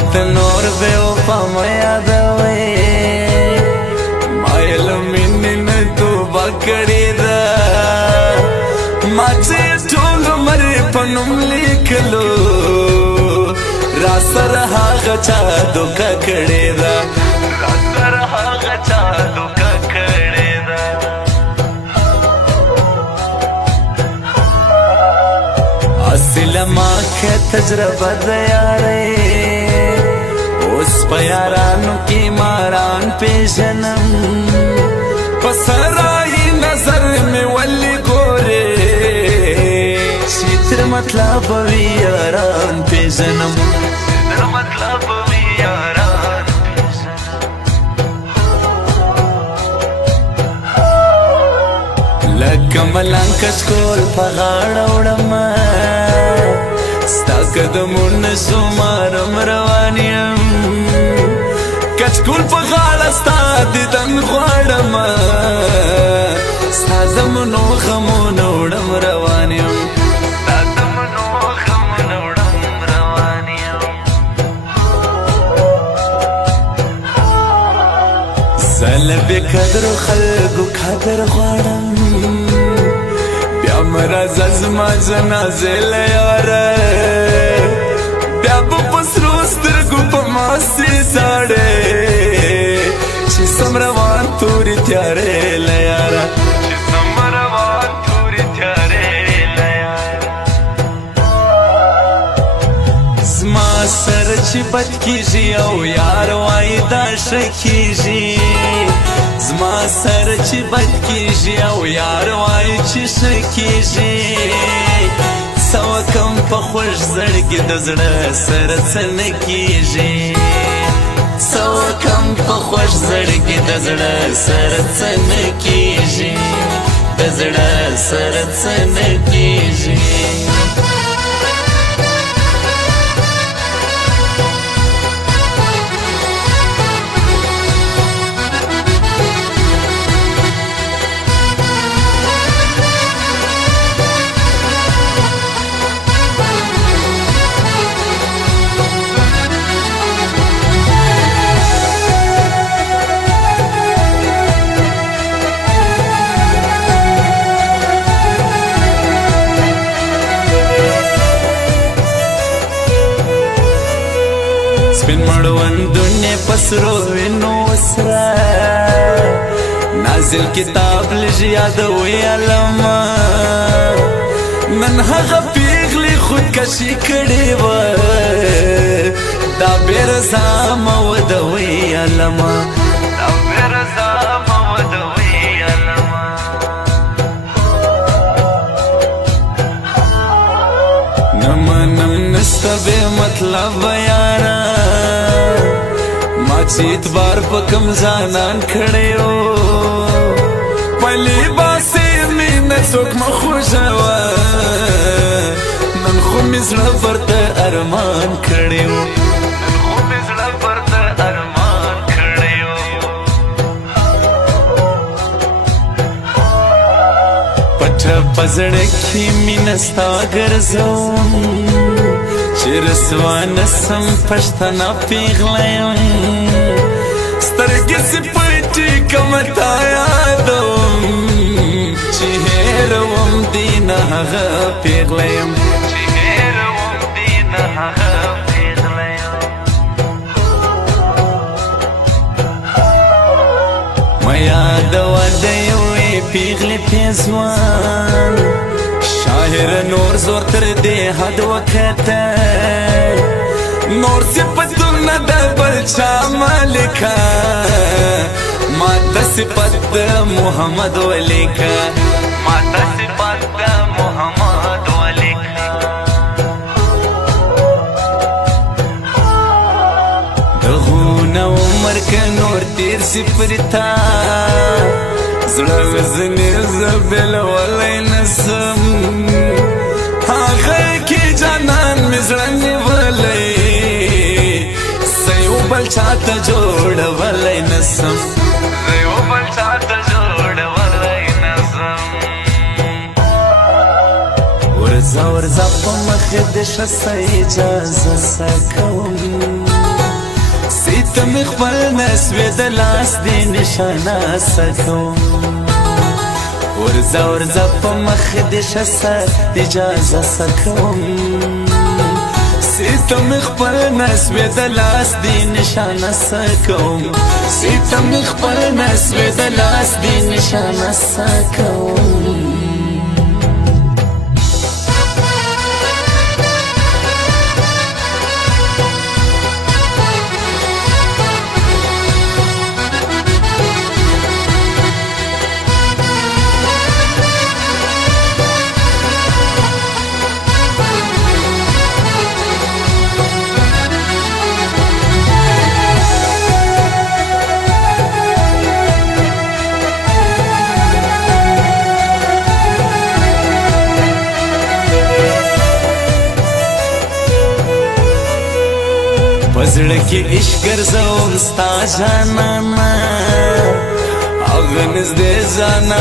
مات نور بے وفا ما یادوي مایل مینې نه توبه کړې ده ما چې ټول عمر په نوم لیکلو را سره هغه چا دوکه کړې ده را سره هغه چا دوکه کړې ده اصل ما که تجربه ده یارې اوس په یارانو کې ماران پیژنم په سرای نظر مې ولې ګورې چې تر مطلب وي یاران پیژنم تر مطلب وي یاران پیژنم لکه ملنګ کشکول په غاړه وړم ستا قدمونه شمارم روان یم کچکول په غاړه ستا دیدن غواړم ستا زمونو غمونه وړم روان یم ستا زمونو غمونه وړم روان یم زه له بې قدرو خلکو قدر غواړم بیا مه راځه زما جنازې له یاره بیا به په سرو سترګو په ماستې ژاړې چې سم روان تورې تیارې له یاره چې سم روان تورې تیارې له یاره زما سره چې بد کېږي او یار وایي دا ښه کېږي زما سره چې بد کېږي او یار وایي چې ښه کېږي څه وکم په خوږ زړګي د زړه سره څه نه کېږي څه وکم په خوږ زړګي د زړه سره څه نه کېږي د زړه سره څه نه کېږي سپین مړوندونه پسرو وینو سره نازل کتاب لږ یادوي علما نن هغه پیغلې خودکشي کړې وه دا بې رضا مه ودوي علما دا بې رضا مه ودوي علما نه منم نسته بې مطلبه یاره ما چې اعتبار په کم ځانان کړی و په لباسې مې نه څوک مه خوږوه نن خو مې زړه ورته ارمان کړی و نن خو مې زړه ورته ارمان کړی و پټه په زړه کې مینه ستا ګرځوم چې رسوا نسم پښتنه پیغله یم سترګې سې پټې کړم تا یادوم چې هېروم دې نه هغه پیغله یم چې هېروم دې نه هغه پیغله یم مه یادوه د یوې پیغلې پېزوان شاعر نور زور تر دې حد وکته نور صفتونه د بل چا مالکه ما ته صفت د محمد ولیکه ما ته صفت د محمد ولیکه دغونه عمر که نور تیر سي پر تا زړه مې ځینې زه بېلولی نسم هغه کې جانان مې زړه نیولی څه یو بل چاته جوړولی نسم زه یو بل چاته جوړولی نسم ورځه ورځه په مخې د ښه څه اجازه څه کوم نسوې د لاس دې نشانه سکو ورځه ورځه په مخ دې شه اجازه سکوم سیته مې خپل نسوې د لاس دې نشانه سکوم سیته مې خپل نسوې د لاس دې نشانه سکوم پزړه کې عشق ګرځوم ستا جانانا اغه نږدې ځانا